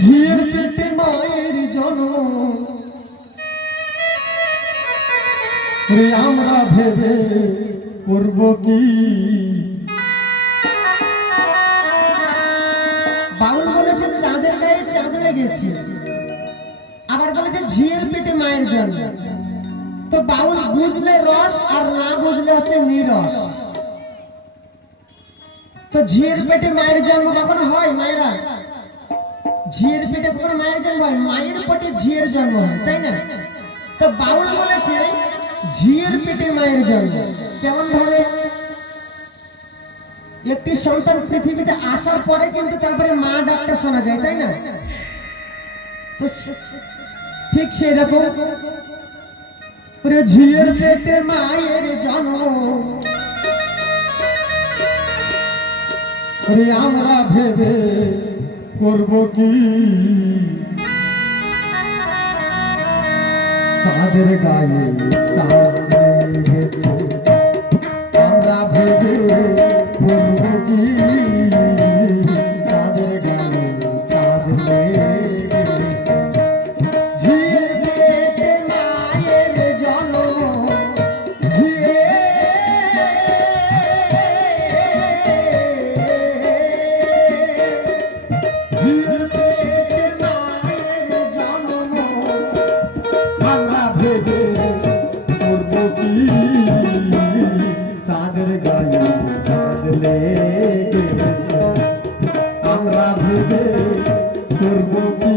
ঝিয়ের পেটে মায়ের জন্ম আমরা ভেবে করব কি। বাউল বলেছে চাঁদের গায়ে চাঁদ লেগেছে, আবার বলেছে ঝিয়ের পেটে মায়ের জন্ম। তো বাউল বুঝলে রস আর না বুঝলে হচ্ছে নিরস। তো ঝিয়ের পেটে মায়ের জন্ম কখনো হয়? মায়েরা ঝিয়ের পেটে কখনো মায়ের জন্ম হয়? মায়ের পেটে ঝিয়ের জন্ম হয়, তাই না? তো বাউল বলেছে ঝিয়ের পেটে মায়ের জন্ম। কেমন ভাবে? একটি সন্তান পৃথিবীতে আসার পরে কিন্তু তারপরে মা ডাকটা শোনা যায়, তাই না? তো ঠিক সেরকম ঝিয়ের পেটে মায়ের জন্ম আমরা ভেবে করব কি। চাঁদের গায়ে চাঁদ লেগেছে আমরা ভেবে করব কি। চাঁদের গায়ে চাঁদ লেগেছে ঝিয়ের পেটে মায়ের জন্ম চাঁদের গায়ে চাঁদ লেগেছে আমরা ভেবে করব কি।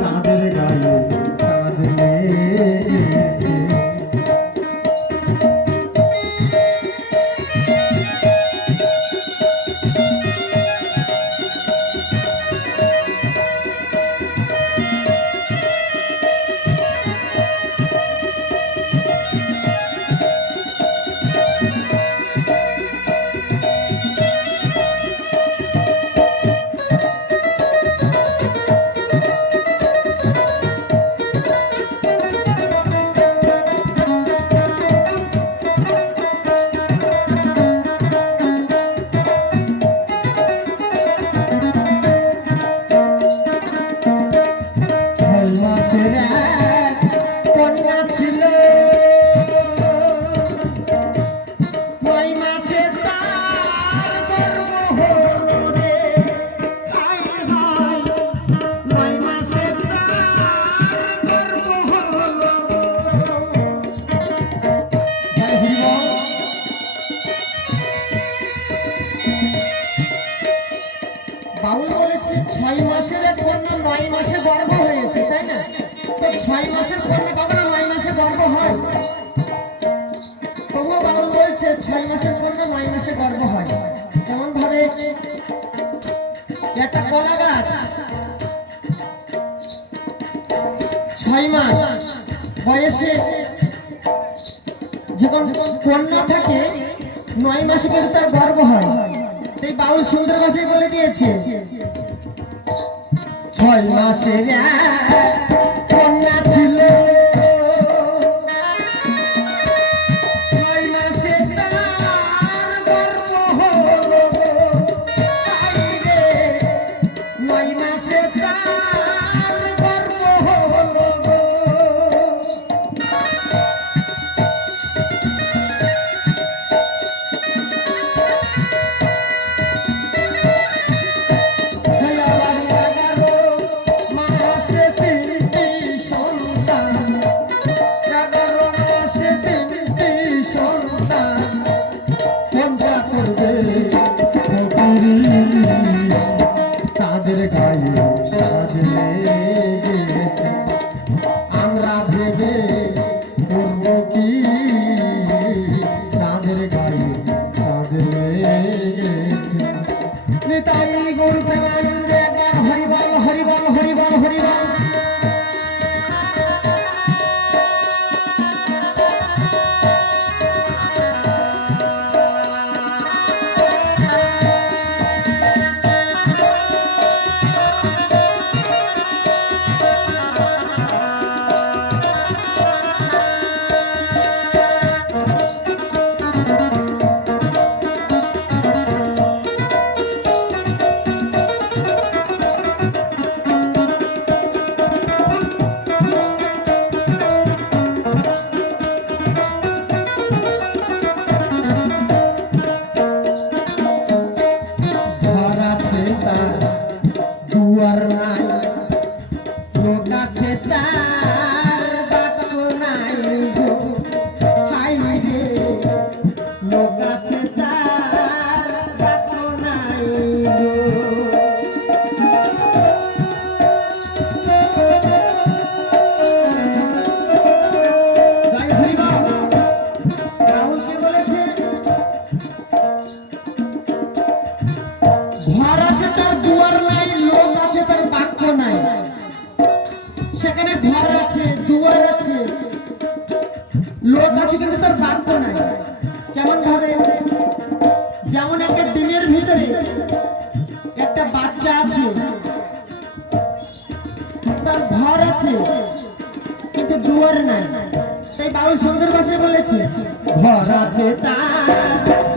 চাঁদের গায়ে চাঁদ লেগেছে। বাউল বলেছে 6 মাসের এক কন্যা 9 মাসে গর্ভ হয়েছে, তাই না? তো 6 মাসের কন্যা কখনো 9 মাসে গর্ভ হয়? তবুও বাউল বলছে 6 মাসের কন্যা 9 মাসে গর্ভ হয়। কেমন ভাবে? একটা কলা গাছ 6 মাস বয়সে যখন কন্যা থাকে 9 মাসে কিন্তু তার গর্ভ হয়। এই বাউল সুন্দর ভাষায় বলে দিয়েছে 6 মাসের কন্যা ছিল চাঁদের গায়ে চাঁদ লেগেছে আমরা ভেবে করব কি। চাঁদের গায়ে চাঁদ লেগেছে। নিতাই গৌর প্রেমানন্দে হরি বল হরি বল হরি বল হরি বল। ঘর আছে তার দুয়ার নাই, লোক আছে তার বাক্য নাই। সেখানে ঘর আছে, দুয়ার আছে, লোক আছে, কিন্তু তার বাক্য নাই। কেমন ভাবে? যেমন একটা ডিমের ভিতরে একটা বাচ্চা আছে, তার ঘর আছে কিন্তু দুয়ার নাই। তাই বাউল সুন্দর ভাষায় বলেছে, ঘর আছে তার